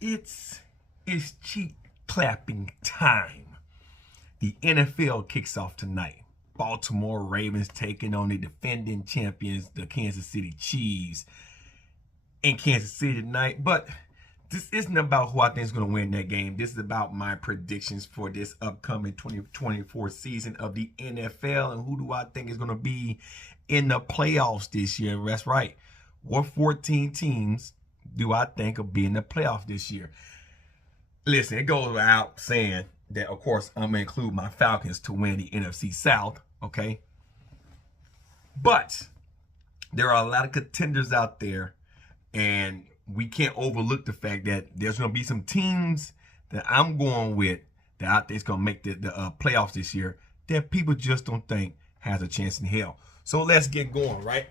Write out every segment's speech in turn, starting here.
It's cheek clapping time. The NFL kicks off tonight. Baltimore Ravens taking on the defending champions, the Kansas City Chiefs, in Kansas City tonight. But this isn't about who I think is going to win that game. This is about my predictions for this upcoming 2024 season of the NFL and who do I think is going to be in the playoffs this year. That's right. What 14 teams do I think will be in the playoffs this year? Listen, it goes without saying that, of course, I'm going to include my Falcons to win the NFC South, okay? But there are a lot of contenders out there, and we can't overlook the fact that there's going to be some teams that I'm going with that I think is going to make the playoffs this year that people just don't think has a chance in hell. So let's get going, right?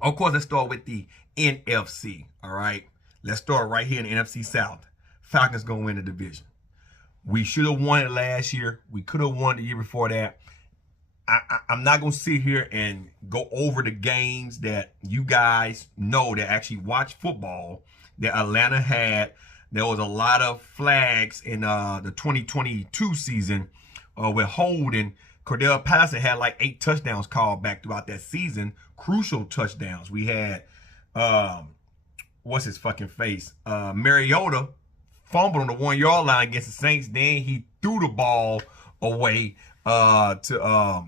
Of course, let's start with the NFC, all right? Let's start right here in the NFC South. Falcons going to win the division. We should have won it last year. We could have won the year before that. I'm not going to sit here and go over the games that you guys know that actually watch football that Atlanta had. There was a lot of flags in the 2022 season with holding. Cordell Patterson had like 8 touchdowns called back throughout that season. Crucial touchdowns. We had, what's his fucking face? Mariota fumbled on the 1-yard line against the Saints. Then he threw the ball away to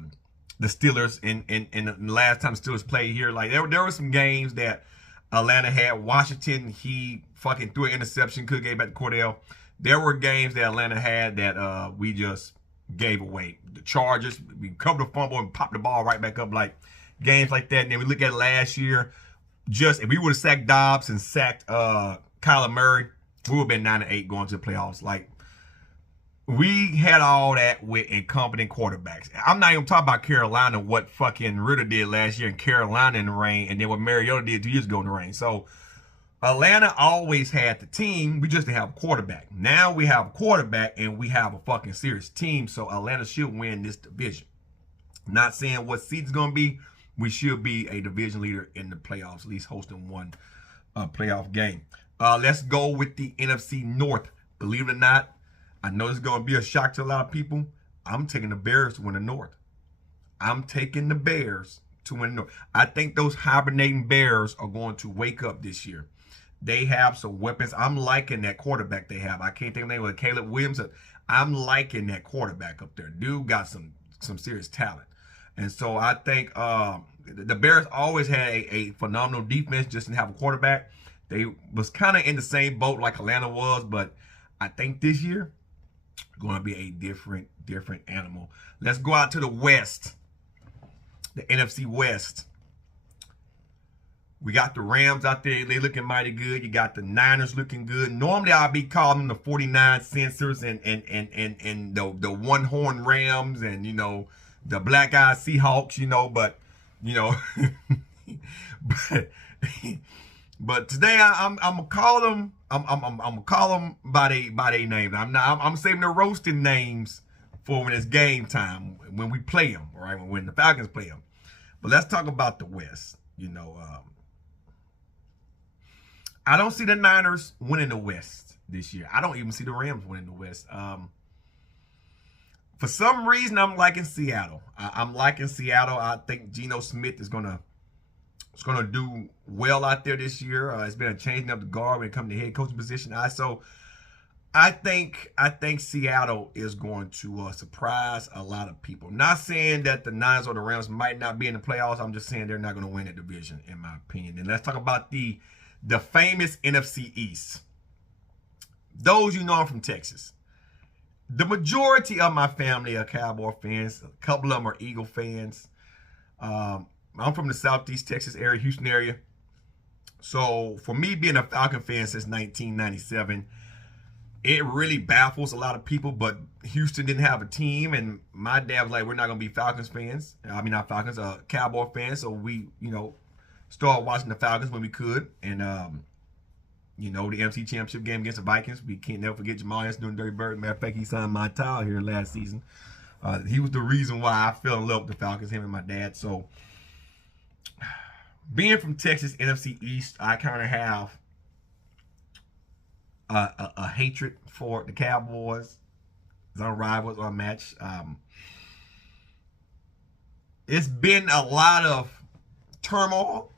the Steelers in the last time the Steelers played here. Like there were some games that Atlanta had. Washington, he fucking threw an interception, could get back to Cordell. There were games that Atlanta had that we just gave away. The Chargers, we covered the fumble and popped the ball right back up, like games like that. And then we look at last year, just if we would have sacked Dobbs and sacked Kyler Murray, we would have been 9-8 going to the playoffs. Like, we had all that with incompetent quarterbacks. I'm not even talking about Carolina, what fucking Ritter did last year in Carolina in the rain, and then what Mariota did 2 years ago in the rain. So, Atlanta always had the team. We just didn't have a quarterback. Now we have a quarterback, and we have a fucking serious team. So, Atlanta should win this division. Not saying what seed is going to be. We should be a division leader in the playoffs, at least hosting one playoff game. Let's go with the NFC North. Believe it or not, I know it's going to be a shock to a lot of people. I'm taking the Bears to win the North. I'm taking the Bears to win the North. I think those hibernating Bears are going to wake up this year. They have some weapons. I'm liking that quarterback they have. I can't think of the name of Caleb Williams. I'm liking that quarterback up there. Dude got some serious talent. And so I think the Bears always had a phenomenal defense, just didn't have a quarterback. They was kind of in the same boat like Atlanta was, but I think this year going to be a different animal. Let's go out to the West, the NFC West. We got the Rams out there. They looking mighty good. You got the Niners looking good. Normally, I'll be calling them the 49 Censors and the one-horn Rams and, you know, the black-eyed Seahawks, you know, but, you know, but today I'm gonna call them. I'm gonna call them by they names. I'm saving the roasting names for when it's game time, when we play them, right? When the Falcons play them. But let's talk about the West. You know, I don't see the Niners winning the West this year. I don't even see the Rams winning the West. For some reason, I'm liking Seattle. I'm liking Seattle. I think Geno Smith is gonna do well out there this year. It's been a changing of the guard when it comes to head coaching position. I think Seattle is going to surprise a lot of people. Not saying that the Niners or the Rams might not be in the playoffs. I'm just saying they're not going to win the division, in my opinion. And let's talk about the famous NFC East. Those you know, I'm from Texas. The majority of my family are Cowboy fans. A couple of them are Eagle fans. I'm from the Southeast Texas area, Houston area. So for me being a Falcon fan since 1997, it really baffles a lot of people, but Houston didn't have a team, and my dad was like, we're not going to be Falcons fans. I mean, not Falcons, Cowboy fans. So we, you know, started watching the Falcons when we could. And, you know, the NFC Championship game against the Vikings. We can't never forget Jamal Anderson doing Dirty Bird. Matter of fact, he signed my towel here last season. He was the reason why I fell in love with the Falcons, him and my dad. So being from Texas, NFC East, I kind of have a hatred for the Cowboys. It's unrivaled, unmatched. It's been a lot of turmoil,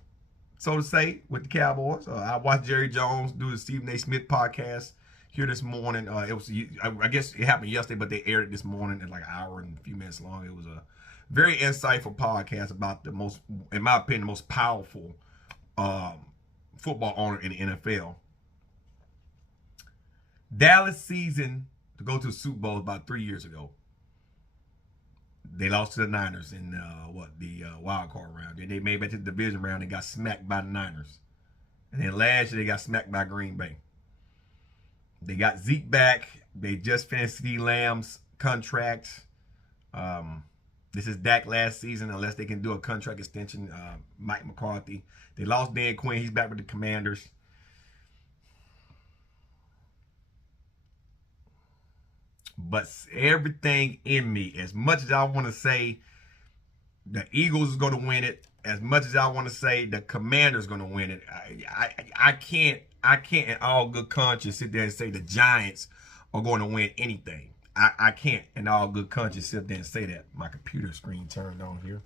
so to say, with the Cowboys. I watched Jerry Jones do the Stephen A. Smith podcast here this morning. It was, I guess it happened yesterday, but they aired it this morning in like an hour and a few minutes long. It was a very insightful podcast about the most, in my opinion, the most powerful football owner in the NFL. Dallas season to go to the Super Bowl about 3 years ago. They lost to the Niners in the wild card round. Then they made it back to the division round and got smacked by the Niners. And then last year they got smacked by Green Bay. They got Zeke back. They just finished CeeDee Lamb's contract. This is Dak last season unless they can do a contract extension. Mike McCarthy. They lost Dan Quinn. He's back with the Commanders. But everything in me, as much as I want to say the Eagles is going to win it, as much as I want to say the Commanders going to win it, I can't in all good conscience sit there and say the Giants are going to win anything. I can't in all good conscience sit there and say that. My computer screen turned on here.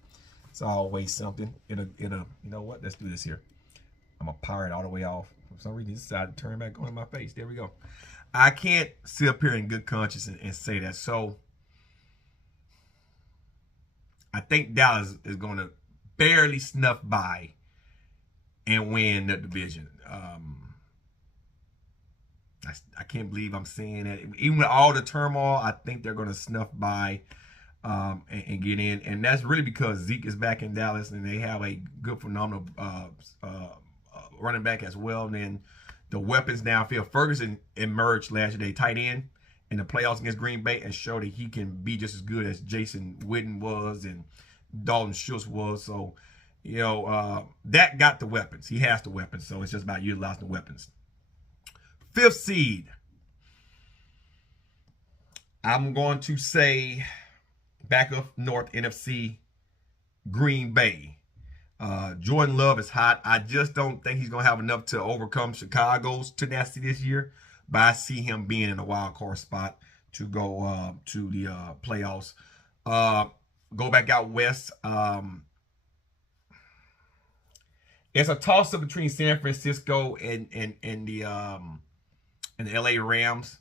It's always something. It'll you know what? Let's do this here. I'm a pirate all the way off. For some reason, it decided to turn back on in my face. There we go. I can't sit up here in good conscience and say that. So I think Dallas is going to barely snuff by and win the division. I can't believe I'm saying that. Even with all the turmoil, I think they're going to snuff by and get in. And that's really because Zeke is back in Dallas and they have a good, phenomenal running back as well. And then the weapons downfield. Ferguson emerged last year, tight end, in the playoffs against Green Bay and showed that he can be just as good as Jason Witten was and Dalton Schultz was. So, you know, Dak got the weapons. He has the weapons. So it's just about utilizing the weapons. 5th seed. I'm going to say back up north, NFC, Green Bay. Jordan Love is hot. I just don't think he's going to have enough to overcome Chicago's tenacity this year. But I see him being in a wild card spot to go to the playoffs. Go back out west. It's a toss-up between San Francisco and the LA Rams.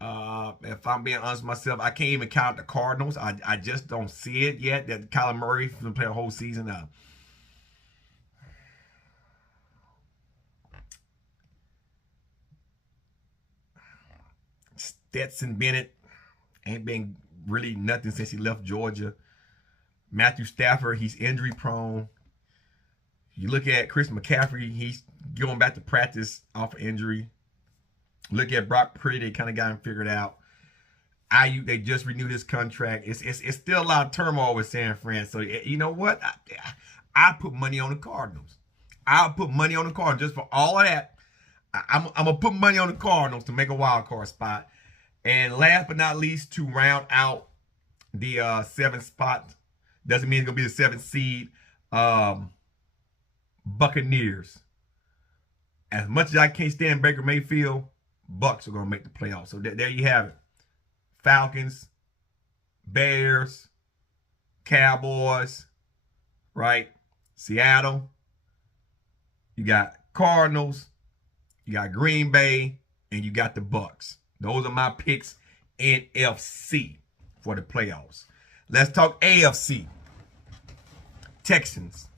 If I'm being honest with myself, I can't even count the Cardinals. I just don't see it yet that Kyler Murray is going to play a whole season. Stetson Bennett ain't been really nothing since he left Georgia. Matthew Stafford, he's injury prone. You look at Chris McCaffrey, he's going back to practice off of injury. Look at Brock Purdy, they kind of got him figured out. Ayuk, they just renewed his contract. It's still a lot of turmoil with San Fran. So you know what? I put money on the Cardinals. I'll put money on the Cardinals just for all of that. I'm gonna put money on the Cardinals to make a wild card spot. And last but not least, to round out the 7th spot, doesn't mean it's gonna be the 7th seed. Buccaneers. As much as I can't stand Baker Mayfield, Bucs are gonna make the playoffs. So there you have it. Falcons, Bears, Cowboys, right? Seattle. You got Cardinals, you got Green Bay, and you got the Bucs. Those are my picks, NFC, for the playoffs. Let's talk AFC. Texans.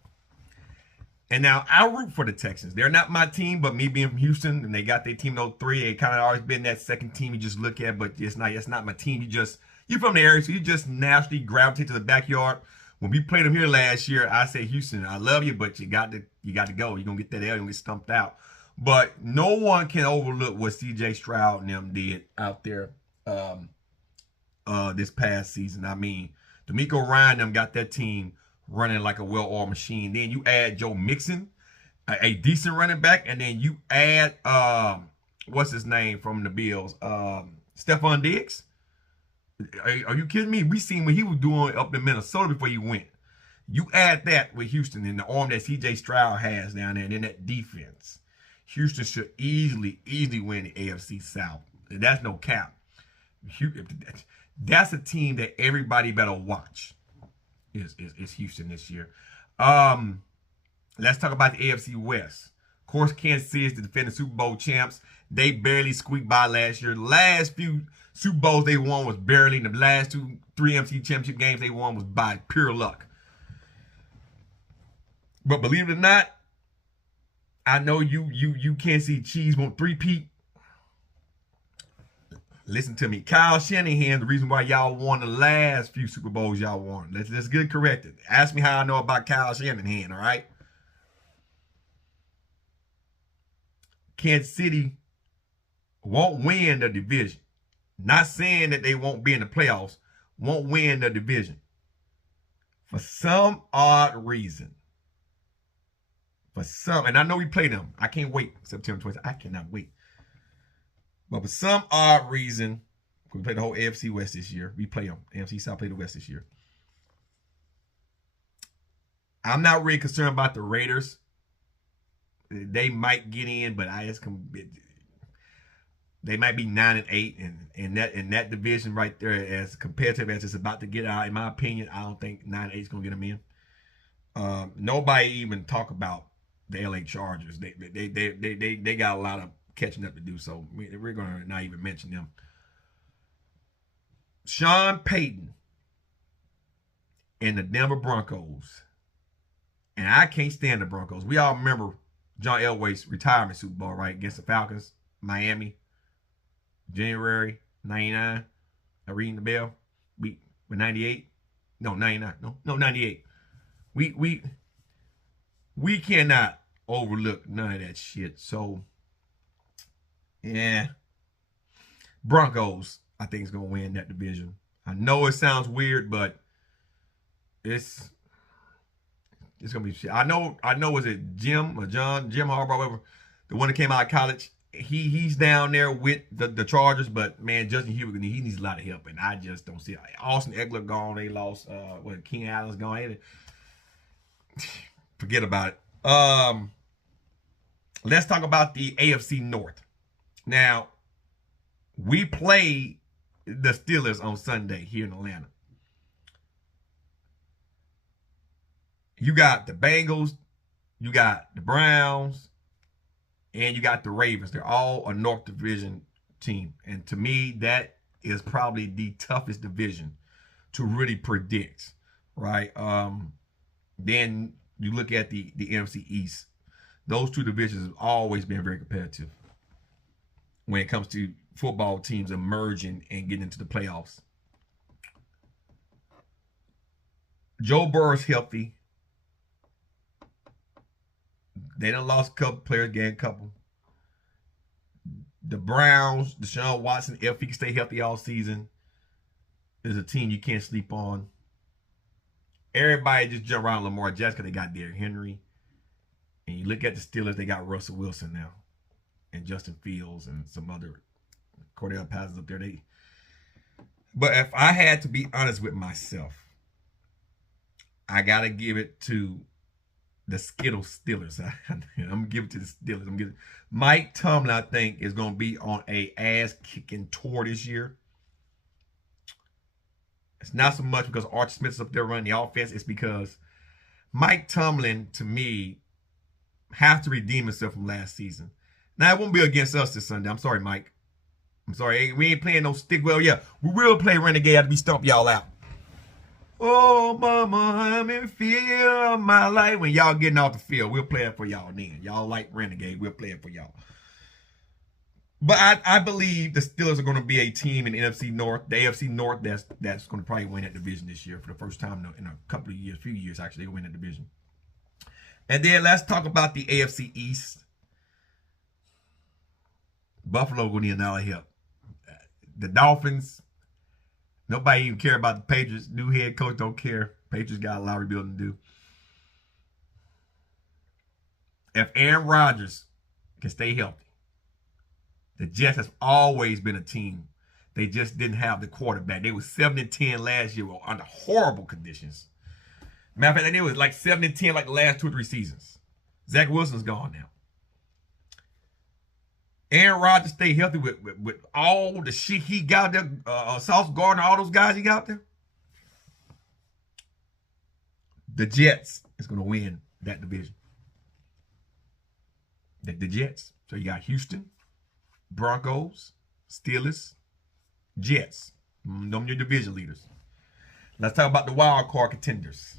And now I root for the Texans. They're not my team, but me being from Houston, and they got their team in 03, they kind of always been that second team you just look at, but it's not my team. You're from the area, so you just naturally gravitate to the backyard. When we played them here last year, I said, Houston, I love you, but you got to go. You're gonna get that L, you're gonna get stumped out. But no one can overlook what CJ Stroud and them did out there this past season. I mean, D'Amico Ryan them got that team running like a well-oiled machine. Then you add Joe Mixon, a decent running back, and then you add what's his name from the Bills, Stephon Diggs. Are you kidding me? We seen what he was doing up in Minnesota before he went. You add that with Houston and the arm that CJ Stroud has down there, and then that defense. Houston should easily win the AFC South. And that's no cap. That's a team that everybody better watch. Is Houston this year. Let's talk about the AFC West. Of course, Kansas City is the defending Super Bowl champs. They barely squeaked by last year. The last few Super Bowls they won was barely. The last 3 NFC championship games they won was by pure luck. But believe it or not, I know you can't see Chiefs won't three-peat. Listen to me. Kyle Shanahan, the reason why y'all won the last few Super Bowls y'all won. Let's get it corrected. Ask me how I know about Kyle Shanahan, all right? Kansas City won't win the division. Not saying that they won't be in the playoffs. Won't win the division. For some odd reason. And I know we play them. I can't wait. September 20th. I cannot wait. But for some odd reason, we play the whole AFC West this year. We play them. AFC South play the West this year. I'm not really concerned about the Raiders. They might get in, but they might be 9-8, and that division right there, as competitive as it's about to get out, in my opinion, I don't think 9-8 is gonna get them in. Nobody even talk about the LA Chargers. They got a lot of catching up to do, so we're gonna not even mention them. Sean Payton and the Denver Broncos, and I can't stand the Broncos. We all remember John Elway's retirement Super Bowl, right, against the Falcons, Miami, January 99. I ringing the bell. We 98. No, 99. No, 98. We cannot overlook none of that shit. So, yeah. Broncos, I think, is going to win that division. I know it sounds weird, but it's going to be shit. I know, was it Jim Harbaugh, whatever, the one that came out of college? He's down there with the Chargers, but, man, Justin Herbert, he needs a lot of help, and I just don't see it. Austin Eckler gone. They lost, King Allen's gone. Forget about it. Let's talk about the AFC North. Now, we play the Steelers on Sunday here in Atlanta. You got the Bengals, you got the Browns, and you got the Ravens. They're all a North Division team. And to me, that is probably the toughest division to really predict, right? Then you look at the NFC East. Those two divisions have always been very competitive when it comes to football teams emerging and getting into the playoffs. Joe Burrow's healthy. They done lost a couple players, gained a couple. The Browns, Deshaun Watson, if he can stay healthy all season, is a team you can't sleep on. Everybody just jump around Lamar Jackson because they got Derrick Henry. And you look at the Steelers, they got Russell Wilson now. And Justin Fields and some other Cordell Patterson up there. But if I had to be honest with myself, I got to give it to the Skittles Steelers. I'm going to give it to the Steelers. Mike Tomlin, I think, is going to be on a ass-kicking tour this year. It's not so much because Archie Smith's up there running the offense. It's because Mike Tomlin, to me, has to redeem himself from last season. Now, it won't be against us this Sunday. I'm sorry, Mike. I'm sorry. We ain't playing no stick. Well, yeah, we will play Renegade after we stomp y'all out. Oh, mama, I'm in fear of my life. When y'all getting off the field, we'll play it for y'all then. Y'all like Renegade, we'll play it for y'all. But I believe the Steelers are going to be a team in the NFC North, the AFC North, that's going to probably win that division this year for the first time in a couple of years, few years actually, they'll win that division. And then let's talk about the AFC East. Buffalo going to need another help. The Dolphins, nobody even care about the Patriots. New head coach don't care. Patriots got a lot of rebuilding to do. If Aaron Rodgers can stay healthy, the Jets has always been a team. They just didn't have the quarterback. They were 7-10 last year under horrible conditions. Matter of fact, they was like 7-10 like the last 2 or 3 seasons. Zach Wilson's gone now. Aaron Rodgers stay healthy with all the shit he got there, Sauce Gardner, all those guys he got there, the Jets is going to win that division. The Jets. So you got Houston, Broncos, Steelers, Jets. Them your division leaders. Let's talk about the wild card contenders.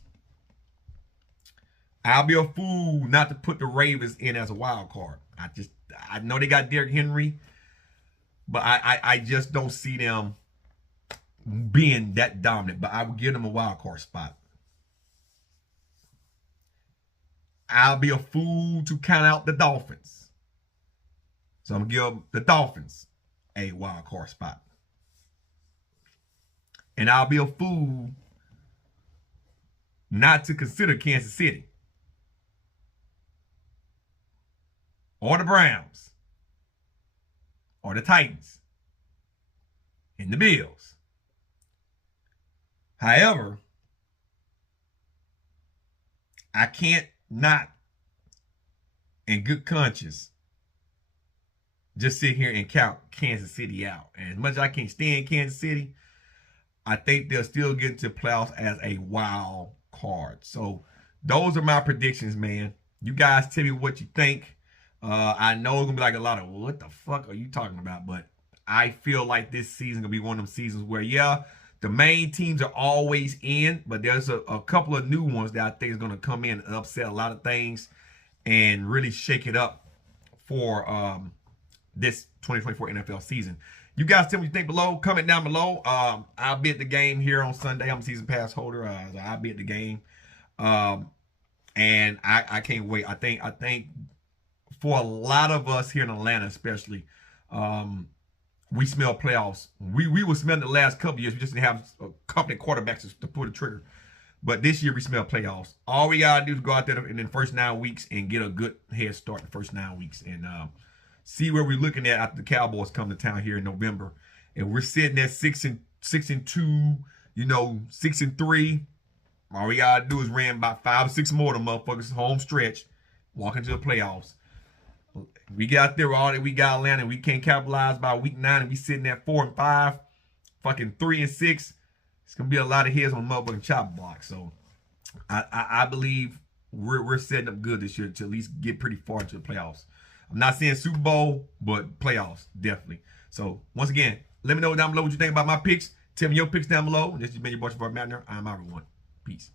I'll be a fool not to put the Ravens in as a wild card. I know they got Derrick Henry, but I just don't see them being that dominant. But I would give them a wild card spot. I'll be a fool to count out the Dolphins. So I'm going to give the Dolphins a wild card spot. And I'll be a fool not to consider Kansas City or the Browns or the Titans and the Bills. However, I can't not in good conscience just sit here and count Kansas City out. And as much as I can't stand Kansas City, I think they'll still get into playoffs as a wild card. So those are my predictions, man. You guys tell me what you think. I know it's going to be like a lot of, what the fuck are you talking about? But I feel like this season going to be one of them seasons where, yeah, the main teams are always in, but there's a couple of new ones that I think is going to come in and upset a lot of things and really shake it up for this 2024 NFL season. You guys tell me what you think below. Comment down below. I'll be at the game here on Sunday. I'm a season pass holder. So I'll be at the game. And I can't wait. I think for a lot of us here in Atlanta especially, we smell playoffs. We were smelling the last couple of years. We just didn't have a couple of quarterbacks to pull the trigger. But this year we smell playoffs. All we got to do is go out there in the first 9 weeks and get a good head start in the first 9 weeks. And see where we're looking at after the Cowboys come to town here in November. And we're sitting at 6-2, 6-3. All we got to do is ran about 5 or 6 more of them motherfuckers home stretch, walk into the playoffs. We got there all that we got Atlanta. We can't capitalize by week 9 and we sitting at 4-5, fucking 3-6. It's gonna be a lot of heads on the motherfucking chop block. So I believe we're setting up good this year to at least get pretty far into the playoffs. I'm not saying Super Bowl, but playoffs definitely. So once again, let me know down below what you think about my picks. Tell me your picks down below. This has been your boy Savar Matner. I'm everyone. Peace.